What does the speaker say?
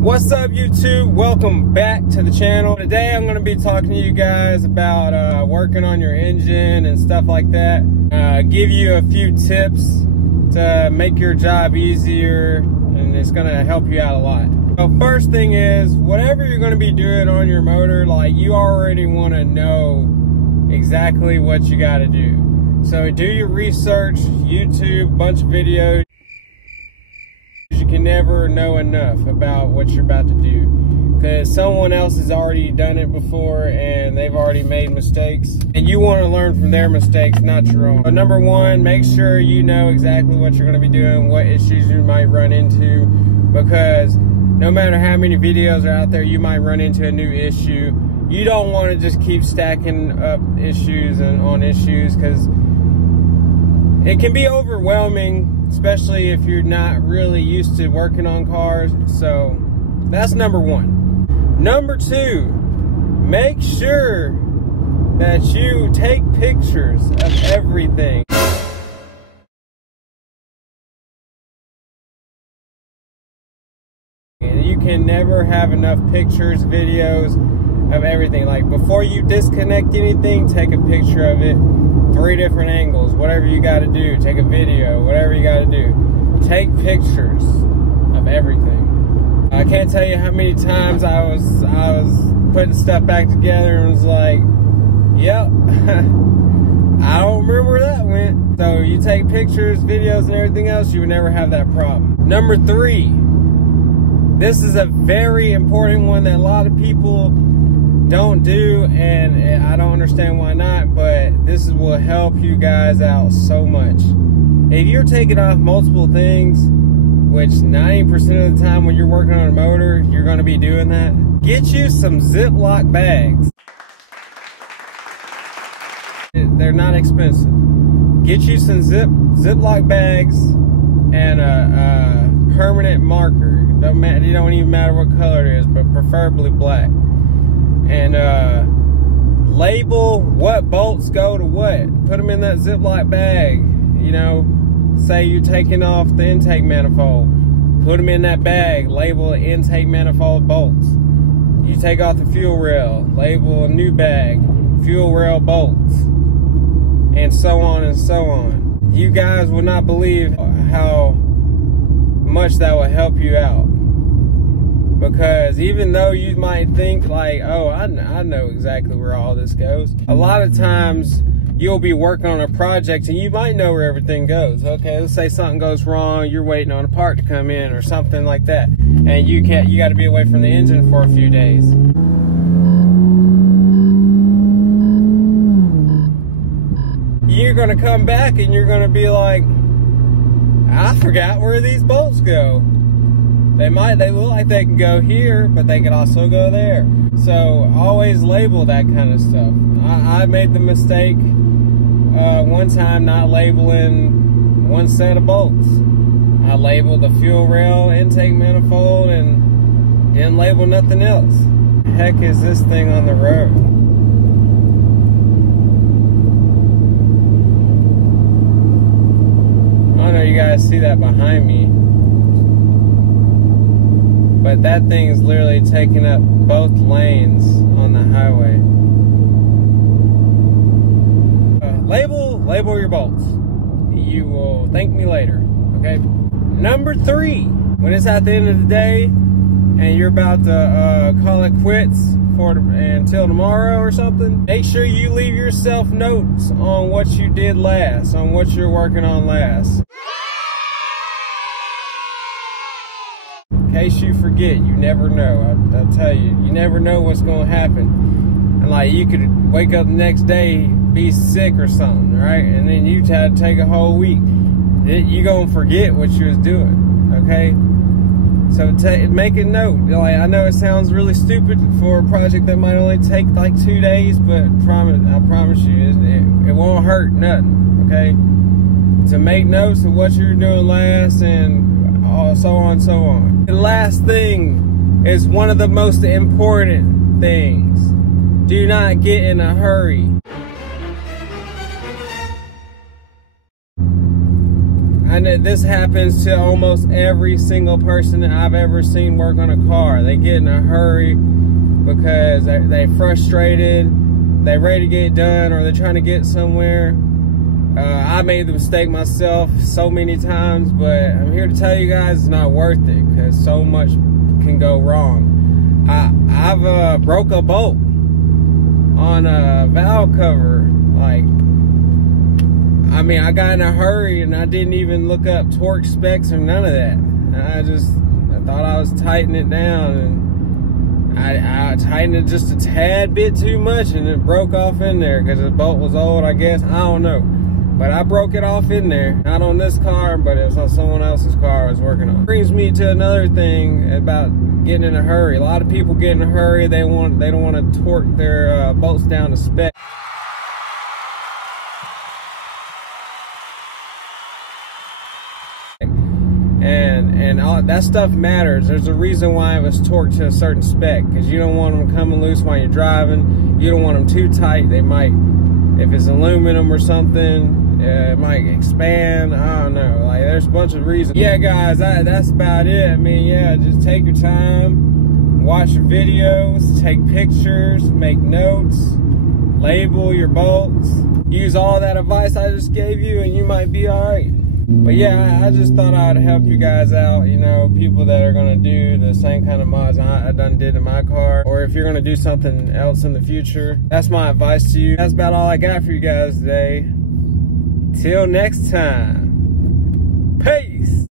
What's up, YouTube? Welcome back to the channel. Today I'm going to be talking to you guys about working on your engine and stuff like that. Give you a few tips to make your job easier, and it's going to help you out a lot. So first thing is, whatever you're going to be doing on your motor, like, you already want to know exactly what you got to do. So do your research, YouTube, bunch of videos. You can never know enough about what you're about to do, because someone else has already done it before and they've already made mistakes, and you want to learn from their mistakes, not your own. So number one, make sure you know exactly what you're going to be doing, what issues you might run into, because no matter how many videos are out there, you might run into a new issue. You don't want to just keep stacking up issues and on issues, because it can be overwhelming, especially if you're not really used to working on cars. So that's number one. Number two, make sure that you take pictures of everything. And you can never have enough pictures, videos of everything. Like, before you disconnect anything, take a picture of it. 3 different angles, whatever you got to do. Take a video, whatever you got to do. Take pictures of everything. I can't tell you how many times I was putting stuff back together and was like, yep, I don't remember where that went. So you take pictures, videos, and everything else, you would never have that problem. Number 3, this is a very important one that a lot of people don't do, and I don't understand why not, but this will help you guys out so much. If you're taking off multiple things, which 90% of the time when you're working on a motor, you're going to be doing that, get you some Ziploc bags. They're not expensive. Get you some Ziploc bags and a permanent marker. It don't even matter what color it is, but preferably black. And label what bolts go to what. Put them in that Ziploc bag. You know, say you're taking off the intake manifold, put them in that bag, label intake manifold bolts. You take off the fuel rail, label a new bag, fuel rail bolts, and so on and so on. You guys will not believe how much that will help you out. Because even though you might think like, oh, I know exactly where all this goes, a lot of times you'll be working on a project and you might know where everything goes. Okay, let's say something goes wrong, you're waiting on a part to come in or something like that, and you got to be away from the engine for a few days. You're gonna come back and you're gonna be like, I forgot where these bolts go. They look like they can go here, but they can also go there. So always label that kind of stuff. I made the mistake one time not labeling one set of bolts. I labeled the fuel rail, intake manifold, and didn't label nothing else. The heck is this thing on the road? I don't know if you guys see that behind me, but that thing is literally taking up both lanes on the highway. Label your bolts. You will thank me later, okay? Number 3, when it's at the end of the day and you're about to call it quits until tomorrow or something, make sure you leave yourself notes on what you did last, on what you're working on last. In case you forget, you never know. I'll tell you, you never know what's going to happen. And like, you could wake up the next day, be sick or something, right? And then you had to take a whole week. You're going to forget what you was doing, okay? So make a note. Like, I know it sounds really stupid for a project that might only take like 2 days, but I promise you, it won't hurt nothing, okay? To make notes of what you're doing last, and so on and so on. The last thing is one of the most important things. Do not get in a hurry. this happens to almost every single person that I've ever seen work on a car. They get in a hurry because they're frustrated, they're ready to get it done, or they're trying to get somewhere. I made the mistake myself so many times, but I'm here to tell you guys it's not worth it because so much can go wrong. I've broke a bolt on a valve cover. Like, I mean, I got in a hurry and I didn't even look up torque specs or none of that. I thought I was tightening it down, and I tightened it just a tad bit too much, and it broke off in there because the bolt was old, I guess. I don't know. But I broke it off in there. Not on this car, but it was on someone else's car I was working on. Brings me to another thing about getting in a hurry. A lot of people get in a hurry. They don't want to torque their bolts down to spec. And all that stuff matters. There's a reason why it was torqued to a certain spec, because you don't want them coming loose while you're driving. You don't want them too tight. They might, if it's aluminum or something, it might expand. I don't know. Like, there's a bunch of reasons. Yeah, guys, that's about it. I mean, yeah, just take your time, watch your videos, take pictures, make notes, label your bolts. Use all that advice I just gave you, and you might be all right. But yeah, I just thought I'd help you guys out, you know, people that are gonna do the same kind of mods I done did in my car, or if you're gonna do something else in the future. That's my advice to you. That's about all I got for you guys today. Till next time, peace.